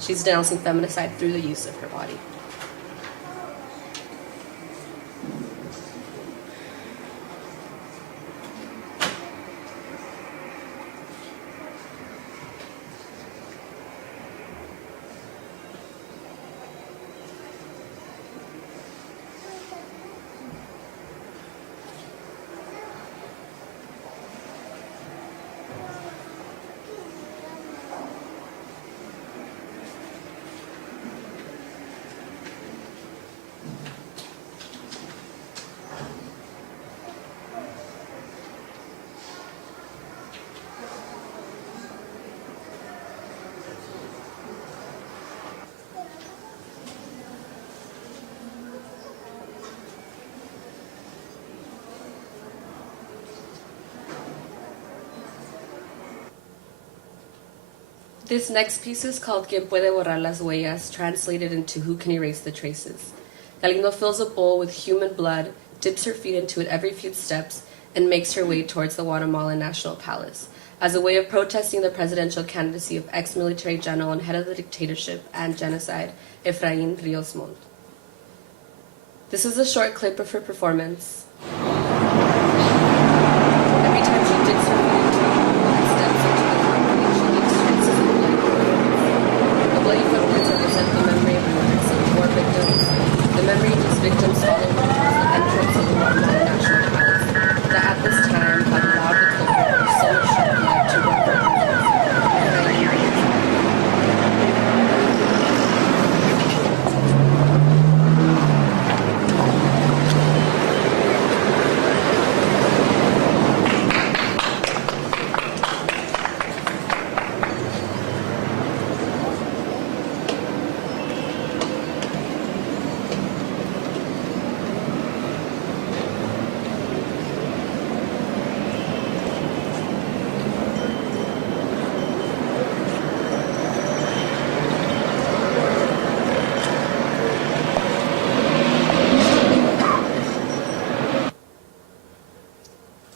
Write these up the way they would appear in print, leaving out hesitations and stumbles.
She's denouncing feminicide through the use of her body. This next piece is called ¿Quién puede borrar las huellas?, translated into Who can erase the traces. Galindo fills a bowl with human blood, dips her feet into it every few steps, and makes her way towards the Guatemalan National Palace, as a way of protesting the presidential candidacy of ex-military general and head of the dictatorship and genocide, Efraín Ríos Montt. This is a short clip of her performance. Every time she dips her feet into the bowl and steps into the concrete, she leaves traces of blood. The bloody footprints represent the memory of Civil War victims. The memory of these victims follow her towards the entrance of the Guatemalan National Palace, that at this time had allowed the culprit of so much shed blood to represent.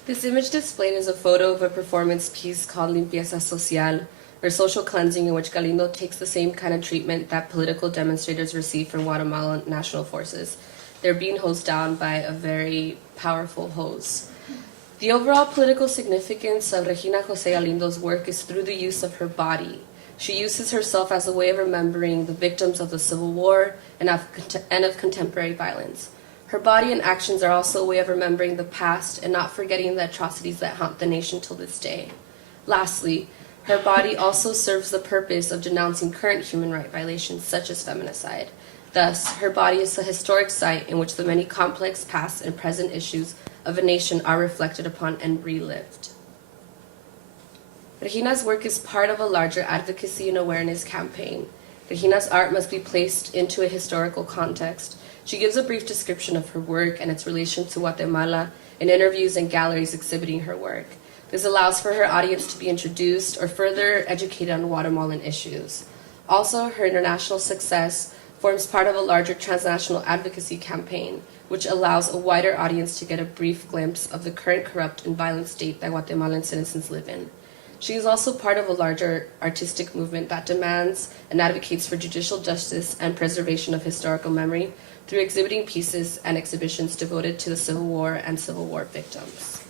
This image displayed is a photo of a performance piece called Limpieza Social, or social cleansing, in which Galindo takes the same kind of treatment that political demonstrators receive from Guatemalan national forces. They're being hosed down by a very powerful hose. The overall political significance of Regina José Galindo's work is through the use of her body. She uses herself as a way of remembering the victims of the Civil War and of contemporary violence. Her body and actions are also a way of remembering the past and not forgetting the atrocities that haunt the nation till this day. Lastly, her body also serves the purpose of denouncing current human rights violations such as feminicide. Thus, her body is a historic site in which the many complex past and present issues of a nation are reflected upon and relived. Regina's work is part of a larger advocacy and awareness campaign. Regina's art must be placed into a historical context. She gives a brief description of her work and its relation to Guatemala in interviews and galleries exhibiting her work. This allows for her audience to be introduced or further educated on Guatemalan issues. Also, her international success forms part of a larger transnational advocacy campaign, which allows a wider audience to get a brief glimpse of the current corrupt and violent state that Guatemalan citizens live in. She is also part of a larger artistic movement that demands and advocates for judicial justice and preservation of historical memory through exhibiting pieces and exhibitions devoted to the Civil War and Civil War victims.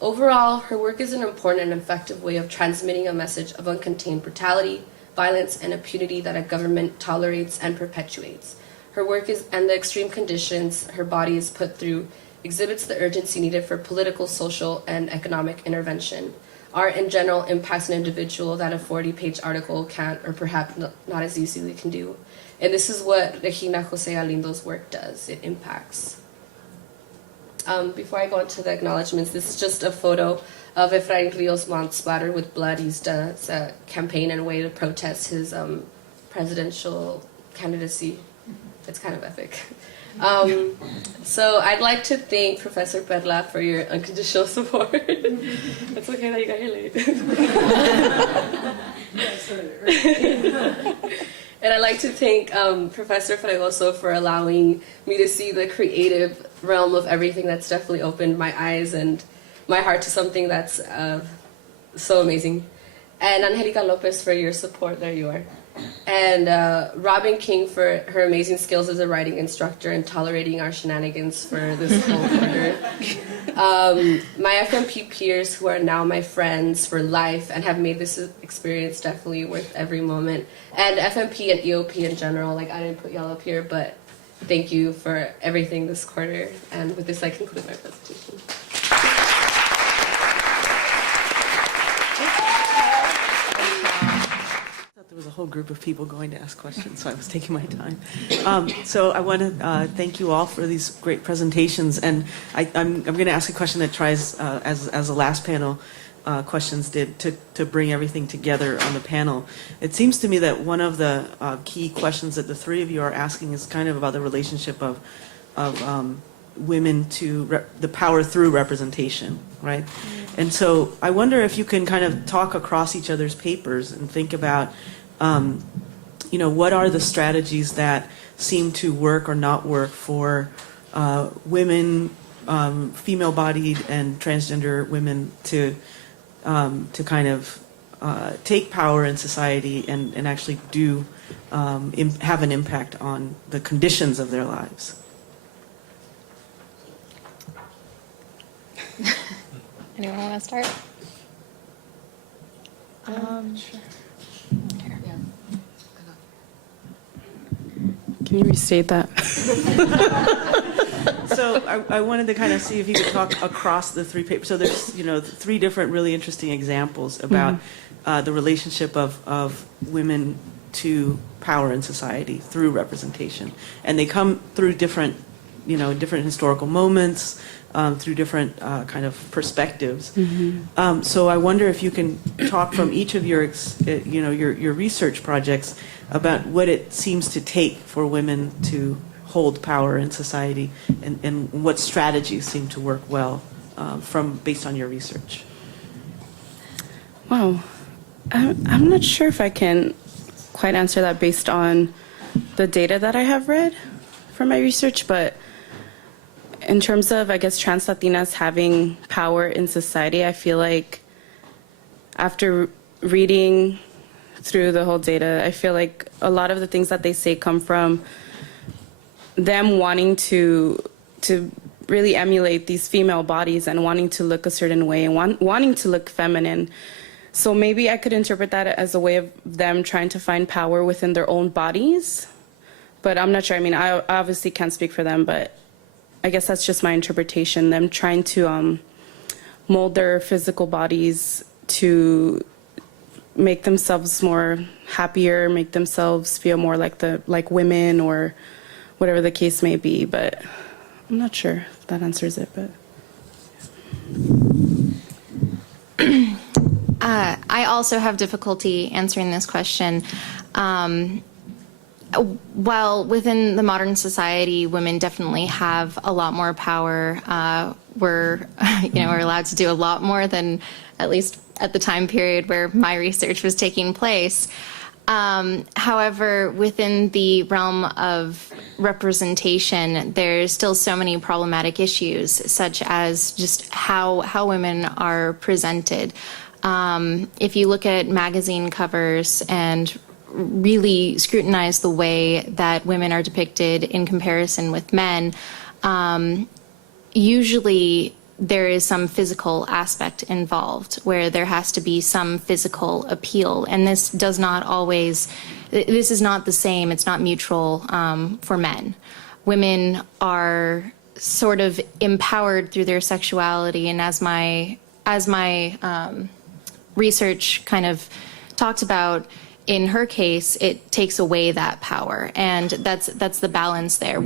Overall, her work is an important and effective way of transmitting a message of uncontained brutality, violence, and impunity that a government tolerates and perpetuates. Her work and the extreme conditions her body is put through exhibits the urgency needed for political, social, and economic intervention. Art in general impacts an individual that a 40-page article can't, or perhaps not as easily can do. And this is what Regina José Galindo's work does. It impacts. Before I go into the acknowledgements, this is just a photo of Efraín Ríos Montt splattered with blood. He's done a campaign and a way to protest his presidential candidacy. It's kind of epic. So I'd like to thank Professor Perla for your unconditional support. It's okay that you got here late. And I'd like to thank Professor Fregoso for allowing me to see the creative realm of everything. That's definitely opened my eyes and my heart to something that's so amazing. And Angelica Lopez for your support. There you are. And and Robin King for her amazing skills as a writing instructor and tolerating our shenanigans for this whole quarter. My FMP peers who are now my friends for life and have made this experience definitely worth every moment. And FMP and EOP in general, like I didn't put y'all up here, but thank you for everything this quarter. And with this, I conclude my presentation. There was a whole group of people going to ask questions, so I was taking my time. So I want to thank you all for these great presentations, and I'm going to ask a question that tries, as the last panel questions did, to bring everything together on the panel. It seems to me that one of the key questions that the three of you are asking is kind of about the relationship of women to the power through representation, right? And so I wonder if you can kind of talk across each other's papers and think about what are the strategies that seem to work or not work for women, female-bodied and transgender women to kind of take power in society and actually do have an impact on the conditions of their lives. Anyone want to start? Sure. Can you restate that? So I wanted to kind of see if you could talk across the three papers. So there's, three different really interesting examples about the relationship of women to power in society through representation. And they come through different historical moments, through different kind of perspectives. So I wonder if you can talk from each of your research projects about what it seems to take for women to hold power in society, and what strategies seem to work well based on your research. Wow. I'm not sure if I can quite answer that based on the data that I have read from my research, but in terms of, I guess, trans Latinas having power in society, I feel like after reading through the whole data, I feel like a lot of the things that they say come from them wanting to really emulate these female bodies and wanting to look a certain way and wanting to look feminine. So maybe I could interpret that as a way of them trying to find power within their own bodies. But I'm not sure. I mean, I obviously can't speak for them, but I guess that's just my interpretation. Them trying to mold their physical bodies to make themselves more happier, make themselves feel more like women, or whatever the case may be. But I'm not sure if that answers it. But I also have difficulty answering this question. While within the modern society, women definitely have a lot more power. We're allowed to do a lot more than, at least at the time period where my research was taking place. However, within the realm of representation, there's still so many problematic issues, such as just how women are presented. If you look at magazine covers and really scrutinize the way that women are depicted in comparison with men, usually there is some physical aspect involved where there has to be some physical appeal. And this is not the same, it's not mutual for men. Women are sort of empowered through their sexuality, and as my research kind of talked about, in her case, it takes away that power, and that's the balance there.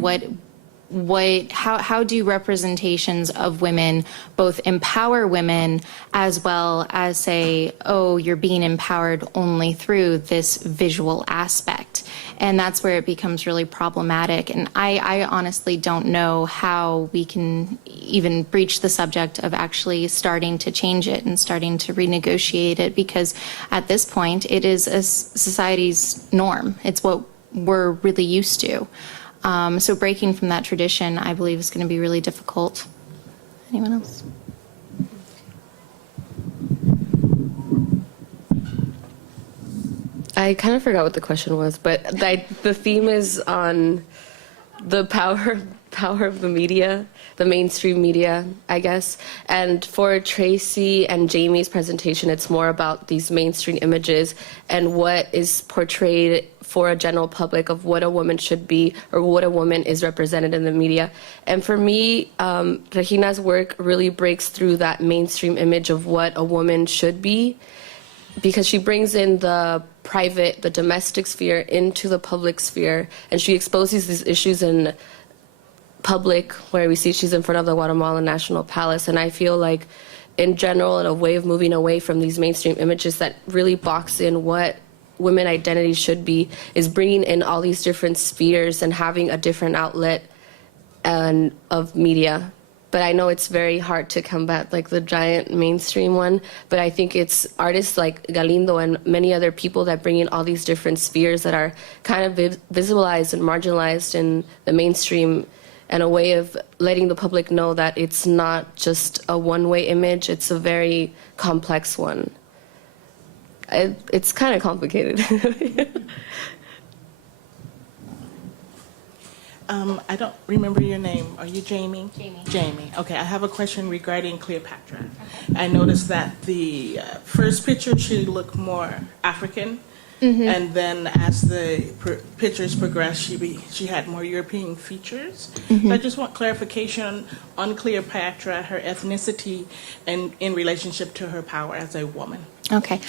How do representations of women both empower women as well as say, oh, you're being empowered only through this visual aspect? And that's where it becomes really problematic. And I honestly don't know how we can even breach the subject of actually starting to change it and starting to renegotiate it, because at this point it is a society's norm. It's what we're really used to. So breaking from that tradition, I believe, is going to be really difficult. Anyone else? I kind of forgot what the question was, but the theme is on the power of the media, the mainstream media, I guess. And for Tracy and Jamie's presentation, it's more about these mainstream images and what is portrayed for a general public of what a woman should be or what a woman is represented in the media. And for me, Regina's work really breaks through that mainstream image of what a woman should be, because she brings in the private, the domestic sphere into the public sphere, and she exposes these issues in public, where we see she's in front of the Guatemalan National Palace. And I feel like, in general, in a way of moving away from these mainstream images that really box in what women identity should be, is bringing in all these different spheres and having a different outlet and of media. But I know it's very hard to combat like the giant mainstream one, but I think it's artists like Galindo and many other people that bring in all these different spheres that are kind of visibilized and marginalized in the mainstream, and a way of letting the public know that it's not just a one-way image, it's a very complex one. It's kind of complicated. I don't remember your name. Are you Jamie? Jamie. Jamie. Okay, I have a question regarding Cleopatra. I noticed that the first picture, she looked more African, and then as the pictures progressed, she had more European features. So I just want clarification on Cleopatra, her ethnicity, and in relationship to her power as a woman. Okay.